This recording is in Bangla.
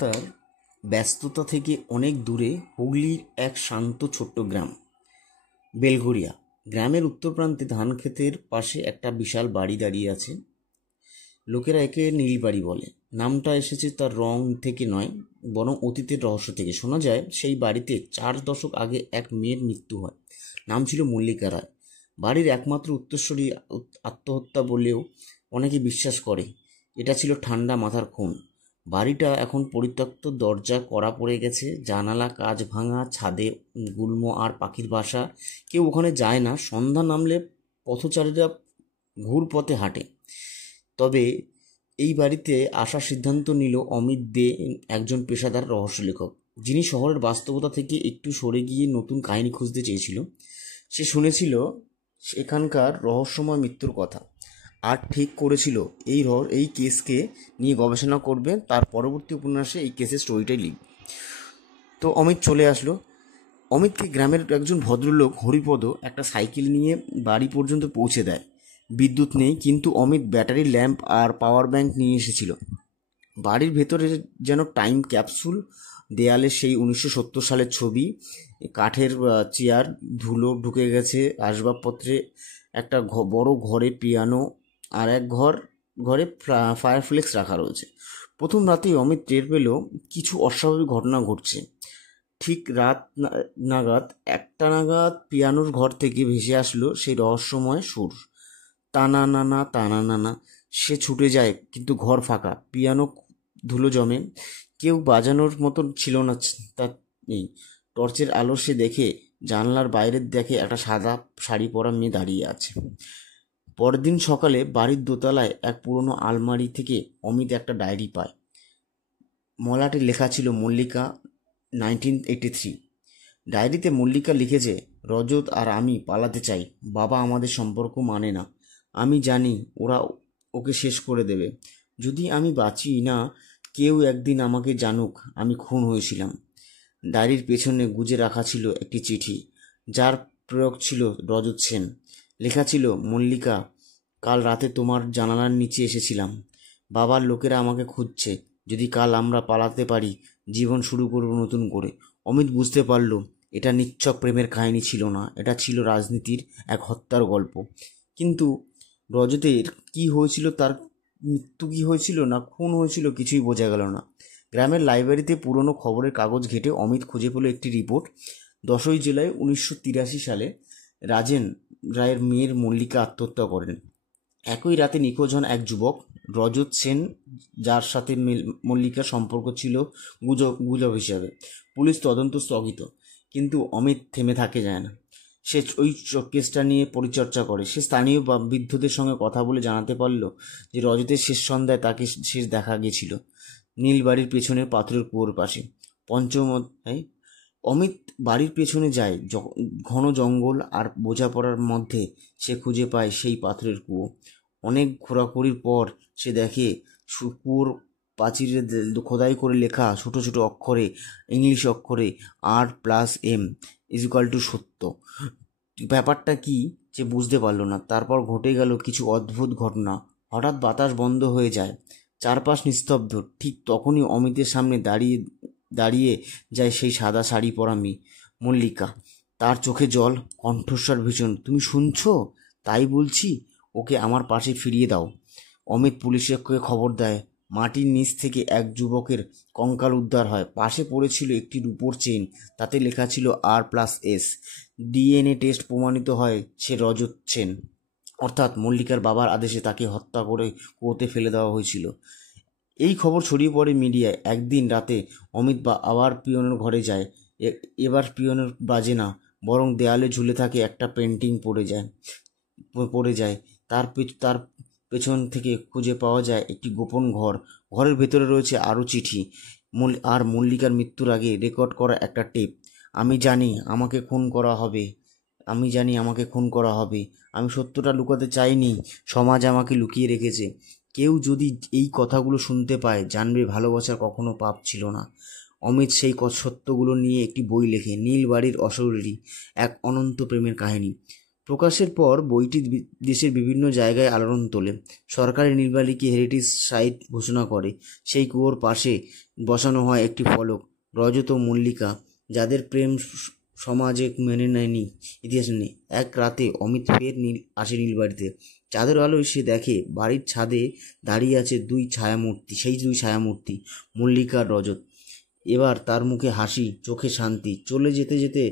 কলকাতার ব্যস্ততা থেকে অনেক দূরে হুগলির এক শান্ত ছোট্ট গ্রাম বেলঘরিয়া। গ্রামের উত্তর প্রান্তে ধান ক্ষেতের পাশে একটা বিশাল বাড়ি দাঁড়িয়ে আছে। লোকেরা একে নীলবাড়ি বলে। নামটা এসেছে তার রং থেকে নয়, বরং অতীতের রহস্য থেকে। শোনা যায় সেই বাড়িতে 4 দশক আগে এক মেয়ের মৃত্যু হয়। নাম ছিল মল্লিকা রায়। বাড়ির একমাত্র উত্তরসূরি আত্মহত্যা বলেও অনেকে বিশ্বাস করে। এটা ছিল ঠান্ডা মাথার খুন। বাড়িটা এখন পরিত্যক্ত, দরজা কড়া পড়ে গেছে, জানালা কাচ ভাঙা, ছাদে গুল্ম আর পাখির বাসা। কেউ ওখানে যায় না। সন্ধ্যা নামলে পথচারীরা ঘুরপথে হাঁটে। তবে এই বাড়িতে আসার সিদ্ধান্ত নিল অমিত দে, একজন পেশাদার রহস্য লেখক, যিনি শহরের বাস্তবতা থেকে একটু সরে গিয়ে নতুন কাহিনী খুঁজতে চেয়েছিল। সে শুনেছিল এখানকার রহস্যময় মৃত্যুর কথা, আর ঠিক করেছিল এই কেসকে নিয়ে গবেষণা করবে। তার পরবর্তী উপন্যাসে এই কেসের স্টোরিটাই লিখবে। তো অমিত চলে আসলো। অমিতকে গ্রামের একজন ভদ্রলোক হরিপদ একটা সাইকেল নিয়ে বাড়ি পর্যন্ত পৌঁছে দেয়। বিদ্যুৎ নেই, কিন্তু অমিত ব্যাটারি ল্যাম্প আর পাওয়ার ব্যাংক নিয়ে এসেছিল। বাড়ির ভেতরে যেন টাইম ক্যাপসুল। দেয়ালে সেই 1970 সালের ছবি, কাঠের চেয়ার, ধুলো ঢুকে গেছে আসবাবপত্রে। একটা বড় ঘরে পিয়ানো, আর এক ঘরে ফায়ারফ্লেক্স রাখা রয়েছে। প্রথম রাতেই অমিত টের পেল কিছু অস্বাভাবিক ঘটনা ঘটছে। ঠিক রাত নাগাদ 1টা নাগাদ পিয়ানোর ঘর থেকে ভেসে আসলো সেই রহস্যময় সুর, টানা নানা টানা নানা। সে ছুটে যায়, কিন্তু ঘর ফাঁকা, পিয়ানো ধুলো জমে, কেউ বাজানোর মতো ছিল না। তার নেই। টর্চের আলো সে দেখে, জানলার বাইরে দেখে একটা সাদা শাড়ি পরা মেয়ে দাঁড়িয়ে আছে। পরদিন সকালে বাড়ির দোতলায় এক পুরনো আলমারি থেকে অমিত একটা ডায়েরি পায়। মলাটে লেখা ছিল মল্লিকা, 1983। ডায়েরিতে মল্লিকা লিখেছে, রজত আর আমি পালাতে চাই। বাবা আমাদের সম্পর্ক মানে না। আমি জানি ওরা ওকে শেষ করে দেবে। যদি আমি বাঁচি না, কেউ একদিন আমাকে জানুক আমি খুন হয়েছিলাম। ডায়েরির পেছনে গুজে রাখা ছিল একটি চিঠি, যার প্রয়োগ ছিল রজত সেন। লেখা ছিল, মল্লিকা, কাল রাতে তোমার জানালার নিচে এসেছিলাম। বাবার লোকেরা আমাকে খুঁজছে। যদি কাল আমরা পালাতে পারি, জীবন শুরু করব নতুন করে। অমিত বুঝতে পারল এটা নিচ্ছক প্রেমের কাহিনী ছিল না, এটা ছিল রাজনীতির এক হত্যার গল্প। কিন্তু রজতের কি হয়েছিল, তার মৃত্যু কি হয়েছিল না খুন হয়েছিল, কিছুই বোঝা গেল না। গ্রামের লাইব্রেরিতে পুরনো খবরের কাগজ ঘেটে অমিত খুঁজে পেল একটি রিপোর্ট। 10ই জুলাই 1983 সালে রাজেন রায়ের মেয়ের মল্লিকা আত্মহত্যা করেন। একই রাতে নিখোঁজ হন এক যুবক, রজত সেন, যার সাথে মল্লিকার সম্পর্ক ছিল গুজব হিসাবে। পুলিশ তদন্ত স্থগিত, কিন্তু অমিত থেমে থাকে যায় না। সে ওই কেসটা নিয়ে পরিচর্যা করে। সে স্থানীয় বৃদ্ধদের সঙ্গে কথা বলে জানাতে পারল যে রজতের শেষ সন্ধ্যায় তাকে শেষ দেখা গেছিল নীলবাড়ির পেছনের পাথরের কুয়োর পাশে। পঞ্চম অধ্যায়। অমিত বাড়ির পেছনে যায়। ঘন জঙ্গল আর বোঝাপড়ার মধ্যে সে খুঁজে পায় সেই পাথরের কুয়ো। অনেক ঘোরাঘুরির পর সে দেখে কুয়োর প্রাচীরে খোদাই করে লেখা ছোট ছোট অক্ষরে, ইংলিশ অক্ষরে, R+M=, সত্য। ব্যাপারটা কি সে বুঝতে পারল না। তারপর ঘটে গেল কিছু অদ্ভুত ঘটনা। হঠাৎ বাতাস বন্ধ হয়ে যায়, চারপাশ নিস্তব্ধ। ঠিক তখনই অমিতের সামনে দাঁড়িয়ে যায় সেই সাদা শাড়ি পরা মেয়ে, মল্লিকা। তার চোখে জল, কণ্ঠস্বর ভীষণ। তুমি শুনছো? তাই বলছি, ওকে আমার পাশে ফিরিয়ে দাও। অমিত পুলিশকে খবর দেয়। মাটির নিচ থেকে এক যুবকের কঙ্কাল উদ্ধার হয়। পাশে পড়েছিল একটি রূপোর চেইন, তাতে লেখা ছিল R+S। DNA টেস্ট প্রমাণিত হয় সে রজত সেন, অর্থাৎ মল্লিকার বাবার আদেশে তাকে হত্যা করে কুয়োতে ফেলে দেওয়া হয়েছিল। এই খবর ছড়িয়ে পড়ে মিডিয়ায়। একদিন রাতে অমিত আবার পিয়নের ঘরে যায়। এবার পিয়নের বাজে না, বরং দেয়ালে ঝুলে থাকে একটা পেন্টিং পড়ে যায়। তার পেছন থেকে খুঁজে পাওয়া যায় একটি গোপন ঘর। ঘরের ভেতরে রয়েছে আরও চিঠি আর মল্লিকার মৃত্যুর আগে রেকর্ড করা একটা টেপ। আমি জানি আমাকে খুন করা হবে। আমি সত্যটা লুকাতে চাইনি। সমাজ আমাকে লুকিয়ে রেখেছে। কেউ যদি এই কথাগুলো শুনতে পায়, জানবে ভালোবাসা কখনো পাপ ছিল না। অমিত সেই সত্যগুলো নিয়ে একটি বই লেখে, নীলবাড়ির অশরীরী, এক অনন্ত প্রেমের কাহিনী। প্রকাশের পর বইটি দেশের বিভিন্ন জায়গায় আলোড়ন তোলে। সরকারি নীলবালিকে হেরিটেজ সাইট ঘোষণা করে। সেই কুয়োর পাশে বসানো হয় একটি ফলক, রজত ও মল্লিকা, যাদের প্রেম সমাজে মেনে নেয়নি, ইতিহাসে নেই। এক রাতে অমিত ফের আসে নীলবাড়িতে। চাঁদের আলোয় সে দেখে বাড়ির ছাদে দাঁড়িয়ে আছে সেই দুই ছায়ামূর্তি, মল্লিকা আর রজত। এবার তার মুখে হাসি, চোখে শান্তি। চলে যেতে যেতে